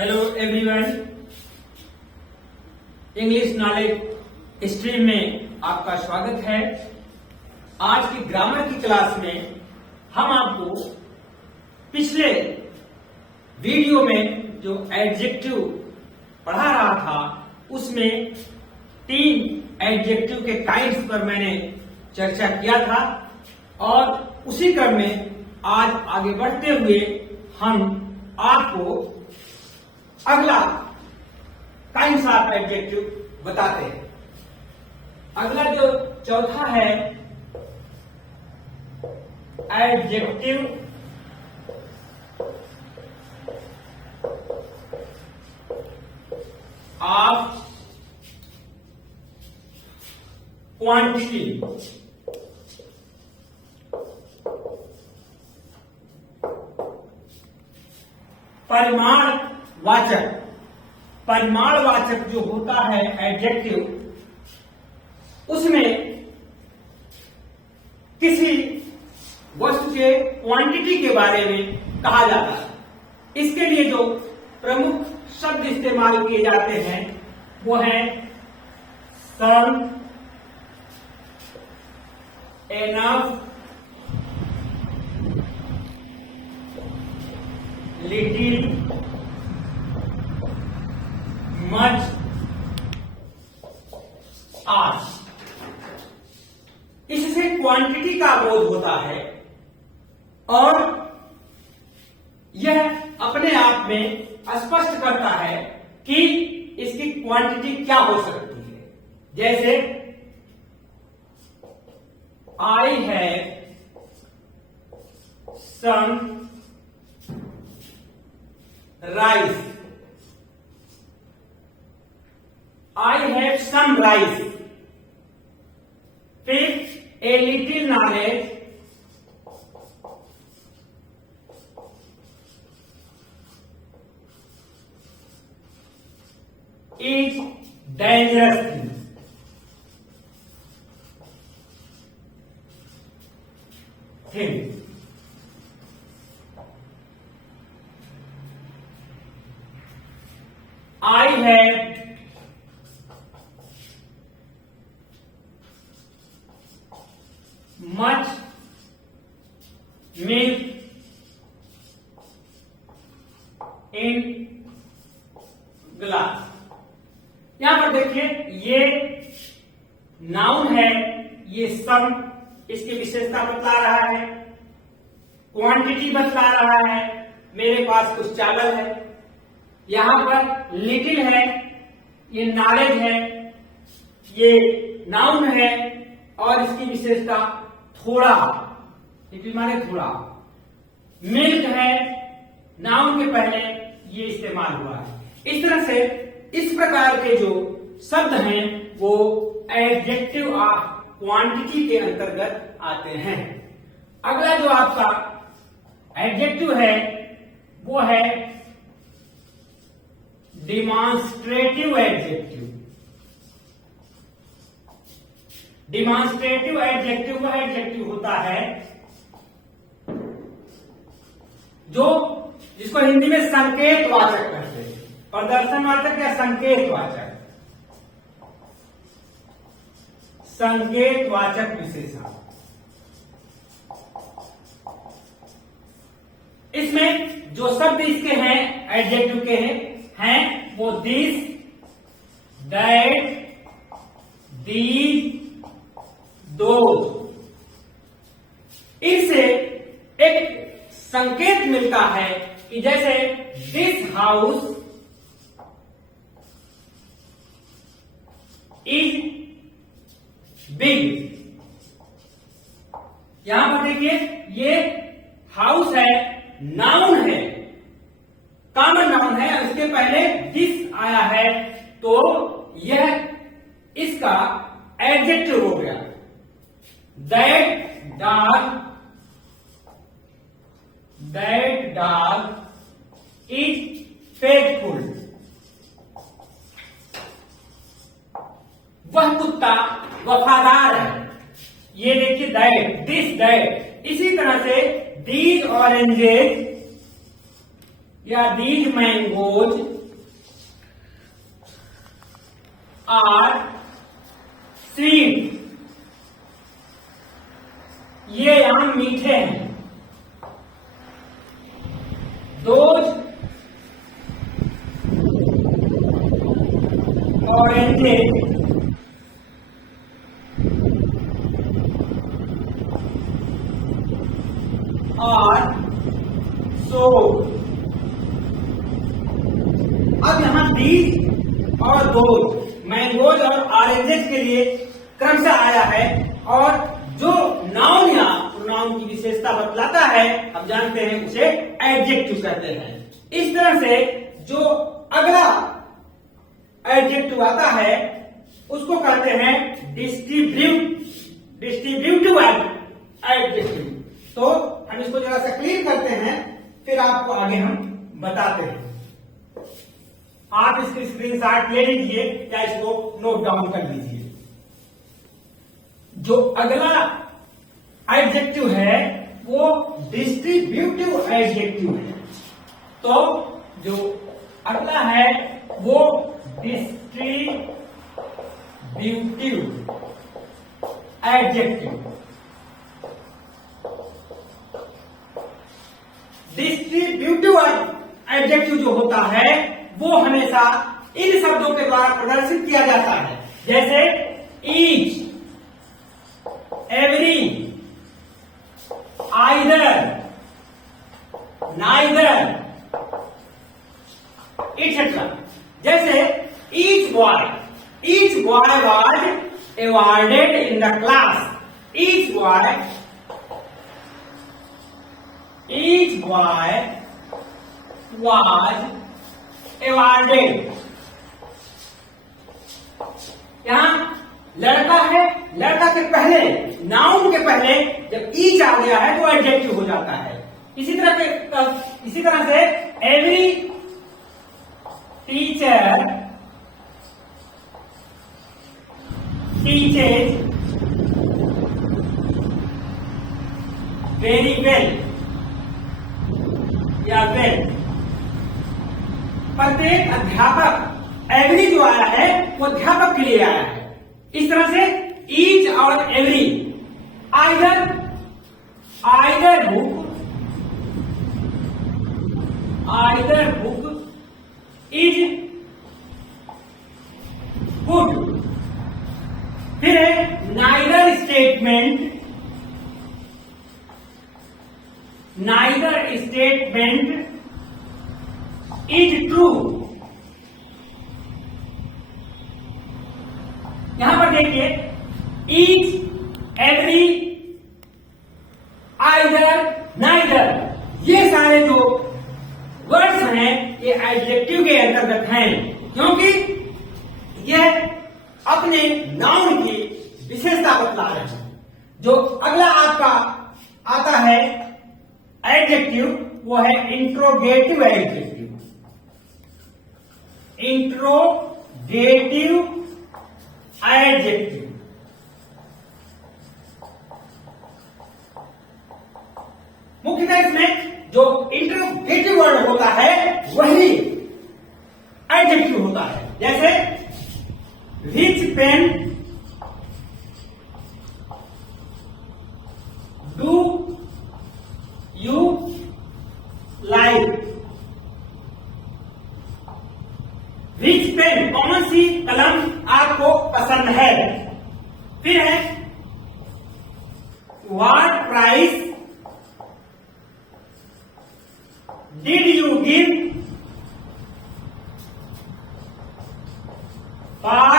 Hello everyone, English knowledge stream में आपका स्वागत है। आज की ग्रामर की क्लास में हम आपको पिछले वीडियो में जो एडजेक्टिव पढ़ा रहा था उसमें 3 एडजेक्टिव के काइंड्स पर मैंने चर्चा किया था और उसी क्रम में आज आगे बढ़ते हुए हम आपको अगला काइंड्स ऑफ एडजेक्टिव बताते हैं। अगला जो चौथा है एडजेक्टिव ऑफ क्वांटिटी। परिमाणवाचक जो होता है एडजेक्टिव, उसमें किसी वस्तु के क्वांटिटी के बारे में कहा जाता है। इसके लिए जो प्रमुख शब्द इस्तेमाल किए जाते हैं वो है सम, एनफ, लिटिल, मच, आज। इससे क्वांटिटी का बोध होता है और यह अपने आप में स्पष्ट करता है कि इसकी क्वांटिटी क्या हो सकती है। जैसे I have some rice, I have some rice. फिर a little knowledge is dangerous thing. I have much milk in glass। यहां पर देखिए, ये नाउन है, ये सम इसकी विशेषता बतला रहा है, क्वांटिटी बतला रहा है। मेरे पास कुछ चावल है। यहां पर लिटिल है, ये नॉलेज है, ये नाउन है और इसकी विशेषता थोड़ा, लिटिल माने थोड़ा। मिल्क है, नाउन के पहले ये इस्तेमाल हुआ है। इस तरह से इस प्रकार के जो शब्द हैं वो एडजेक्टिव ऑफ क्वांटिटी के अंतर्गत आते हैं। अगला जो आपका एडजेक्टिव है वो है डिमॉन्स्ट्रेटिव एडजेक्टिव। डिमॉन्स्ट्रेटिव एडजेक्टिव वह एडजेक्टिव होता है जिसको हिंदी में संकेतवाचक कहते हैं, प्रदर्शनवाचक या संकेतवाचक। संकेतवाचक विशेषण, इसमें जो शब्द इसके हैं एडजेक्टिव के हैं वो दिस, दैट, दीज, दोज। इनसे एक संकेत मिलता है कि जैसे दिस हाउस इज बिग। यहां पर देखिए, ये हाउस है, नाउन है, कॉमन नाउन है, उसके पहले दिस आया है तो यह इसका एडजेक्टिव हो गया। That dog is faithful. वह कुत्ता वफादार है। ये देखिए दैट, दिस दैट। इसी तरह से दीज ऑरेंजेस या these mangoes are sweet, ये आम मीठे हैं। Those oranges are sour। अब यहां these और those मैंगोज और ऑरेंजेस के लिए क्रम से आया है, और जो नाउन या प्रोनाउन की विशेषता बतलाता है हम जानते हैं उसे एडजेक्टिव कहते हैं। इस तरह से जो अगला एडजेक्टिव आता है उसको कहते हैं डिस्ट्रीब्यूटिव एडजेक्टिव। तो हम इसको जरा सा क्लियर करते हैं, फिर आपको आगे हम बताते हैं। आप इसकी स्क्रीनशॉट ले लीजिए या इसको नोट डाउन कर लीजिए। जो अगला एडजेक्टिव है वो डिस्ट्रीब्यूटिव एडजेक्टिव है। तो जो अगला है वो डिस्ट्रीब्यूटिव एडजेक्टिव। डिस्ट्रीब्यूटिव एडजेक्टिव जो होता है वो हमेशा इन शब्दों के द्वारा प्रदर्शित किया जाता है, जैसे each, every, either, neither, et cetera. जैसे each boy was awarded in the class। each boy was awarded। यहां लड़का है, लड़का के पहले, नाउन के पहले जब ईच आ गया है तो एडजेक्टिव हो जाता है। इसी तरह से every teacher teaches very well या वेल। प्रत्येक अध्यापक, एवरी जो आया है वो अध्यापक के लिए आया है। इस तरह से ईच और every, either book is good. फिर है नाइदर स्टेटमेंट इज ट्रू। यहां पर देखिए ईच, एवरी, आइदर, नाइदर, ये सारे जो वर्ड्स हैं ये एडजेक्टिव के अंतर्गत हैं, क्योंकि यह अपने नाउन की विशेषता बतला रहे हैं। जो अगला आपका आता है एडजेक्टिव वो है इंट्रोगेटिव एडजेक्टिव। मुख्यतः इसमें जो इंट्रोगेटिव वर्ड होता है वही एडजेक्टिव होता है। जैसे Which pen do you like? Which pen, कौन सी कलम आपको पसंद है? फिर है What price did you give for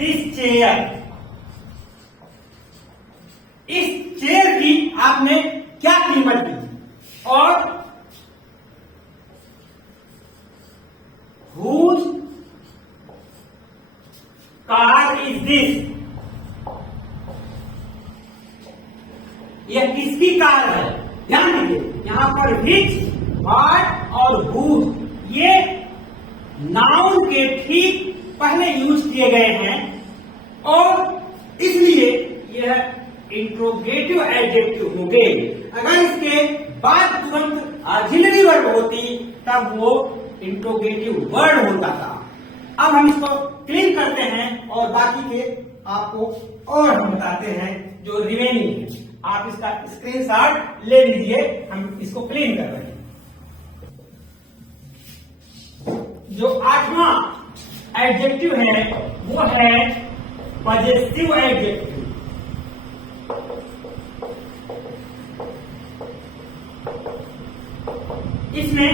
this chair? इस चेयर की आपने क्या कीमत दी? और whose car is this? यह किसकी कार है? ध्यान दीजिए यहां पर which, what और whose ये नाउन के ठीक पहले यूज किए गए हैं, और इसलिए यह इंट्रोगेटिव एडजेक्टिव हो गए। अगर इसके बाद तुरंत ऑक्सिलरी वर्ब होती तब वो इंट्रोगेटिव वर्ड होता था। अब हम इसको क्लीन करते हैं और बाकी के आपको और हम बताते हैं जो रिमेनिंग है। आप इसका स्क्रीनशॉट ले लीजिए, हम इसको क्लीन कर रहे हैं। जो 8वां एडजेक्टिव है वो है पॉजिटिव एडजेक्टिव। इसमें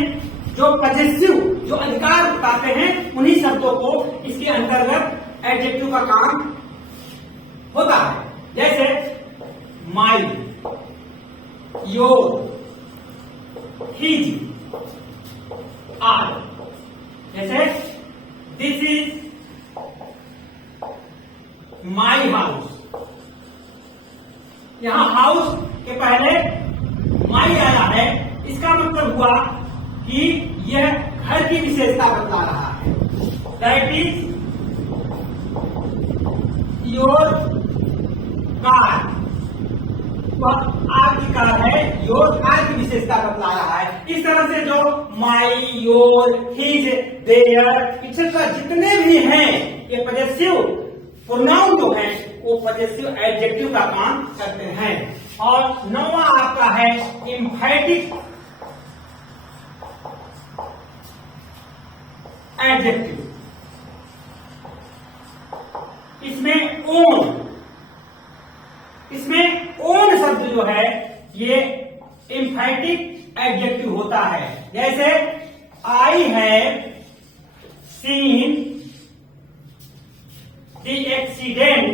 जो पॉजिटिव जो अधिकार बताते हैं उन्हीं शब्दों को इसके अंतर्गत एडजेक्टिव का काम होता है। जैसे माई, योर, हिज, आर। जैसे दिस इज माई हाउस। यहां हाउस के पहले माई आया है, इसका मतलब हुआ कि यह घर की विशेषता बता रहा है। That is your car. वह आपकी कार है, योर कार की विशेषता बतला रहा है। इस तरह से जो माई, योर, हिज, देयर, एक्सेट्रा जितने भी हैं ये पॉजेसिव प्रोनाउन जो है वो पॉजेसिव एडजेक्टिव का काम करते हैं। और 9वां आपका है एम्फैटिक एडजेक्टिव। इसमें ओन शब्द जो है ये एम्फैटिक एडजेक्टिव होता है। जैसे I have seen the accident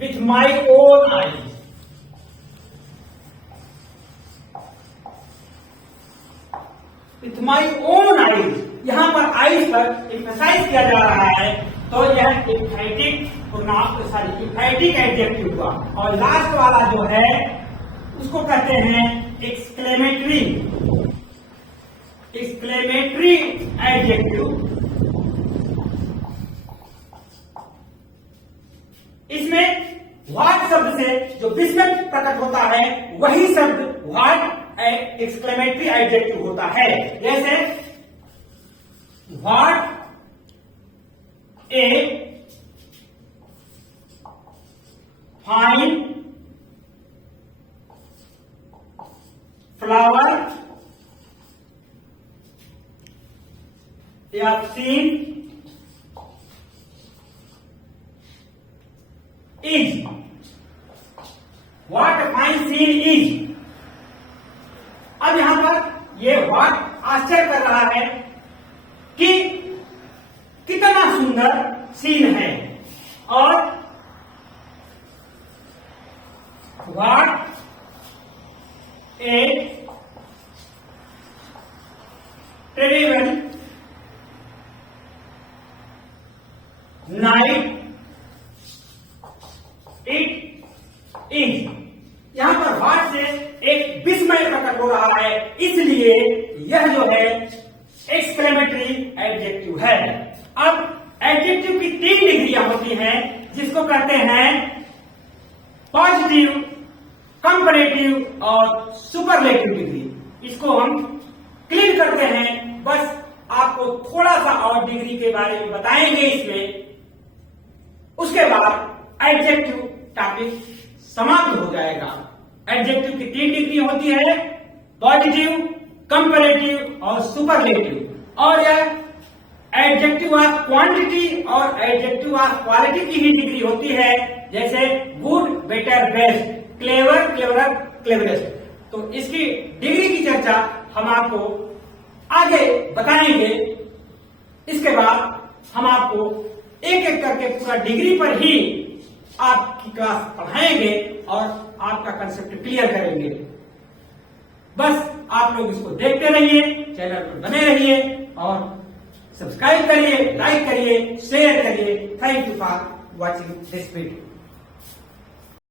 with my own eyes. With my own eyes, यहां पर आईज पर एम्फसाइज किया जा रहा है, तो यह एम्फैटिक एडजेक्टिव हुआ। और लास्ट वाला जो है उसको कहते हैं एक्सक्लेमेटरी एडजेक्टिव। इसमें व्हाट शब्द से जो विस्मय प्रकट होता है वही शब्द व्हाट एक्सक्लेमेटरी एडजेक्टिव होता है। जैसे what a fine flower you have seen is। what a fine scene is। अब यहां पर ये व्हाट आश्चर्य कर रहा है कि कितना सुंदर सीन है। और what A terrible night it is. यहां पर व्हाट से एक विस्मय प्रकट हो रहा है, इसलिए यह जो है एक्सक्लेमेटरी एडजेक्टिव है। अब एडजेक्टिव की 3 डिग्रियां होती हैं जिसको कहते हैं पॉजिटिव, कंपैरेटिव और सुपरलेटिव डिग्री। इसको हम क्लीन करते हैं, बस आपको थोड़ा सा और डिग्री के बारे में बताएंगे इसमें। उसके बाद एडजेक्टिव टॉपिक समाप्त हो जाएगा। एडजेक्टिव की 3 डिग्री होती है, पॉजिटिव, कंपैरेटिव और सुपरलेटिव। और यह एडजेक्टिव ऑफ क्वांटिटी और एडजेक्टिव ऑफ क्वालिटी की ही डिग्री होती है। जैसे good, better, best, clever, cleverer, cleverest. तो इसकी डिग्री की चर्चा हम आपको आगे बताएंगे। इसके बाद हम आपको एक एक करके पूरा डिग्री पर ही आपकी क्लास पढ़ाएंगे और आपका कंसेप्ट क्लियर करेंगे। बस आप लोग इसको देखते रहिए, चैनल पर बने रहिए और सब्सक्राइब करिए, लाइक करिए, शेयर करिए। Thank you for watching this video.